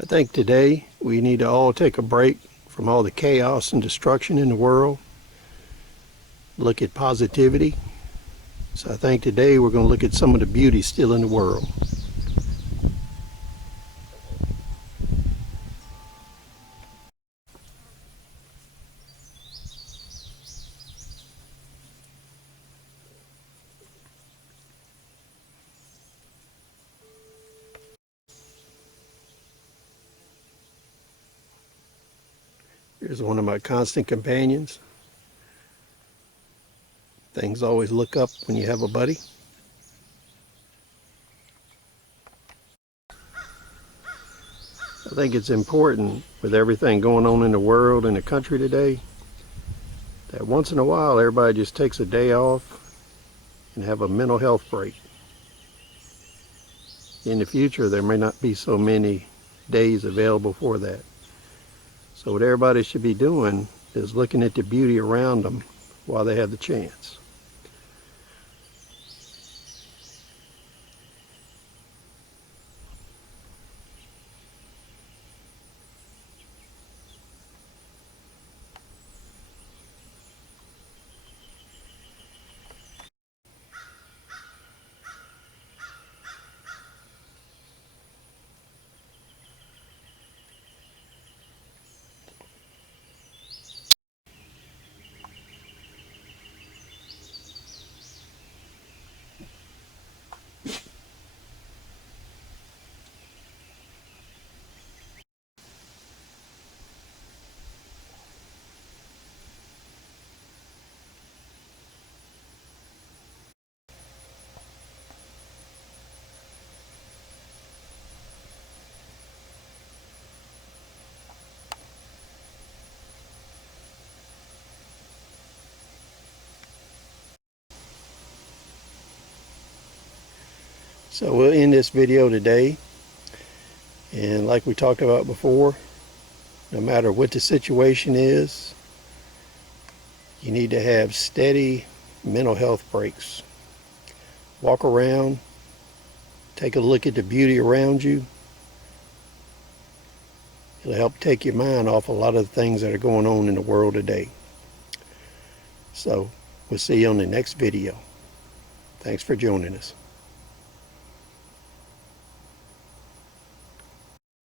I think today we need to all take a break from all the chaos and destruction in the world. Look at positivity. So I think today we're going to look at some of the beauty still in the world. Here's one of my constant companions. Things always look up when you have a buddy. I think it's important with everything going on in the world and the country today that once in a while everybody just takes a day off and have a mental health break. In the future there may not be so many days available for that. So what everybody should be doing is looking at the beauty around them while they have the chance. So we'll end this video today, and like we talked about before, no matter what the situation is, you need to have steady mental health breaks. Walk around, take a look at the beauty around you. It'll help take your mind off a lot of the things that are going on in the world today. So we'll see you on the next video. Thanks for joining us.